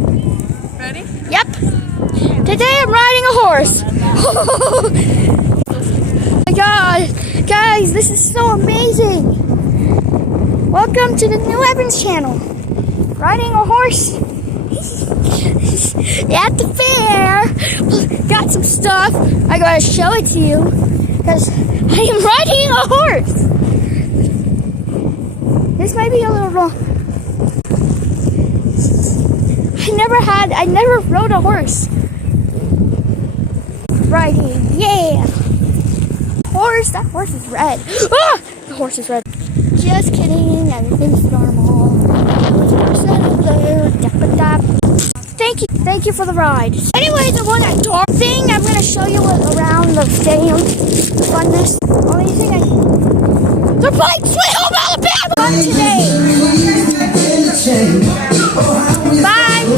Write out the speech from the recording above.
Ready? Yep. Today I'm riding a horse. Oh my god. Guys, this is so amazing. Welcome to the New Evans channel. Riding a horse at the fair. Got some stuff. I gotta show it to you because I am riding a horse. This might be a little wrong. I never rode a horse. Riding, yeah. Horse, that horse is red. Ah! The horse is red. Just kidding, everything's normal. Thank you for the ride. Anyways, I want that dark thing. I'm gonna show you around the stadium. Funness. Only thing they're playing Sweet Home Alabama today.